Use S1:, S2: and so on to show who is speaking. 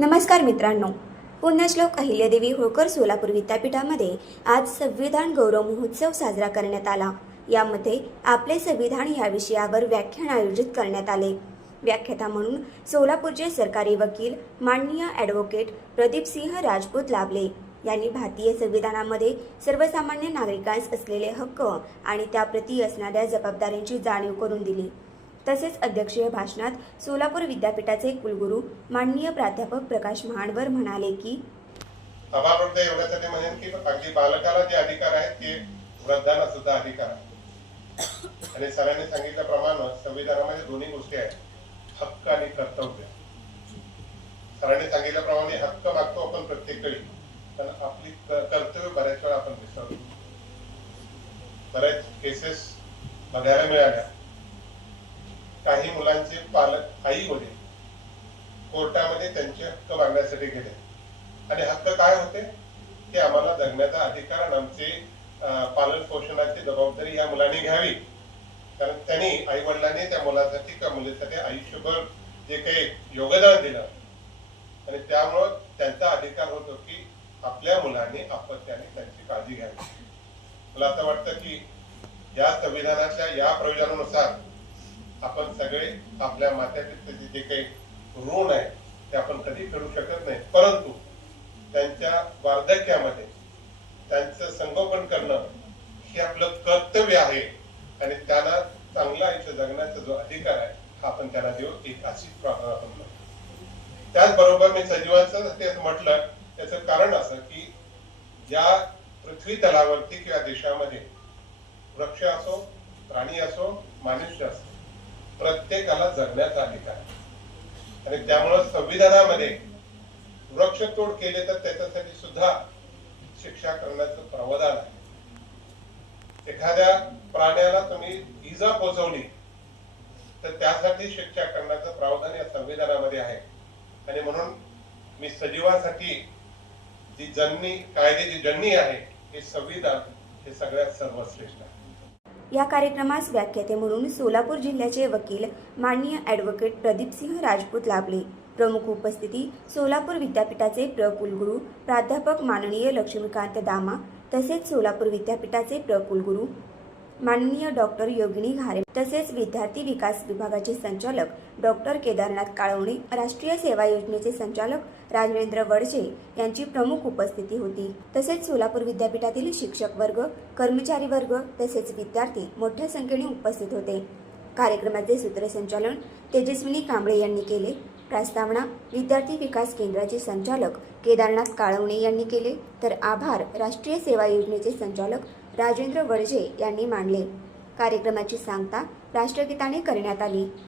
S1: नमस्कार मित्रांनो पुण्यश्लोक अहिल्यादेवी होळकर सोलापूर विद्यापीठामध्ये आज संविधान गौरव महोत्सव साजरा करण्यात आला यामध्ये आपले संविधान या विषयावर व्याख्यान आयोजित करण्यात आले व्याख्याता म्हणून सोलापूरचे सरकारी वकील माननीय ॲडव्होकेट प्रदीपसिंह राजपूत लाभले यांनी भारतीय संविधानामध्ये सर्वसामान्य नागरिकांस असलेले हक्क आणि त्याप्रती असणाऱ्या जबाबदाऱ्यांची जाणीव करून दिली तसेच अध्यक्षीय भाषणात सोलापूर विद्यापीठाचे कुलगुरू माननीय प्राध्यापक प्रकाश महाडवर म्हणाले की
S2: एवढ्याच ते म्हणेन की बालकाला जे अधिकार आहेत ते वृद्धाला सुद्धा अधिकार आहे आणि सरांनी सांगितल्याप्रमाणे संविधानामध्ये दोन्ही गोष्टी आहेत हक्क आणि कर्तव्य सरांनी सांगितल्याप्रमाणे हक्क मागतो आपण प्रत्येक वेळी पण आपली कर्तव्य बऱ्याच वेळा आपण विसरतो बऱ्याच केसेस बघायला मिळाल्या काही मुलांचे पालक आई वडील कोर्टामध्ये त्यांचे हक्क मागण्यासाठी गेले आणि हक्क काय होते ते आम्हाला जगण्याचा अधिकार आणि आमचे पालन पोषणाची जबाबदारी या मुलांनी घ्यावी कारण त्यांनी आई वडिलांनी त्या मुलासाठी किंवा मुलीसाठी आयुष्यभर जे काही योगदान दिलं आणि त्यामुळं त्यांचा अधिकार होतो की आपल्या मुलांनी आपत्याने त्यांची काळजी घ्यावी मला असं वाटतं की या संविधानाच्या या प्रयोजनानुसार आपण सगळे आपल्या पित्याचे जे काही ऋण आहे ते आपण कधी फेडू शकत नाही परंतु त्यांच्या वार्धक्यामध्ये त्यांचं संगोपन करणं हे आपलं कर्तव्य आहे आणि त्यांना चांगलं आयुष्य जगण्याचा जो अधिकार आहे हा आपण त्यांना देऊ एक अशी प्रार्थना आपण त्याचबरोबर मी सजीवांचं ते म्हटलं त्याचं कारण असं की ज्या पृथ्वी तलावरती किंवा देशामध्ये वृक्ष असो प्राणी असो मानुष्य असो प्रत्येकाला जगण्याचा अधिकार आणि त्यामुळं संविधानामध्ये वृक्षतोड केले तर त्याच्यासाठी सुद्धा शिक्षा करण्याचं प्रावधान आहे एखाद्या प्राण्याला तुम्ही इजा पोहोचवली तर त्यासाठी शिक्षा करण्याचं प्रावधान या संविधानामध्ये आहे आणि म्हणून मी सजीवासाठी जी जननी कायदे जी आहे हे संविधान हे सगळ्यात सर्वश्रेष्ठ आहे
S1: या कार्यक्रमास व्याख्याते म्हणून सोलापूर जिल्ह्याचे वकील माननीय ॲडव्होकेट प्रदीपसिंह राजपूत लाभले प्रमुख उपस्थिती सोलापूर विद्यापीठाचे प्रकुलगुरू प्राध्यापक माननीय लक्ष्मीकांत दामा तसेच सोलापूर विद्यापीठाचे प्रकुलगुरू माननीय डॉक्टर योगिनी घारे तसेच विद्यार्थी विकास विभागाचे संचालक डॉक्टर केदारनाथ काळवणे राष्ट्रीय सेवा योजनेचे संचालक राजेंद्र वडजे यांची प्रमुख उपस्थिती होती तसेच सोलापूर विद्यापीठातील शिक्षक वर्ग कर्मचारी वर्ग तसेच विद्यार्थी मोठ्या संख्येने उपस्थित होते कार्यक्रमाचे सूत्रसंचालन तेजस्विनी कांबळे यांनी केले प्रस्तावना विद्यार्थी विकास केंद्राचे संचालक केदारनाथ काळवणे यांनी केले तर आभार राष्ट्रीय सेवा योजनेचे संचालक राजेंद्र वर्जे यांनी मांडले कार्यक्रमाची सांगता राष्ट्रगीताने करण्यात आली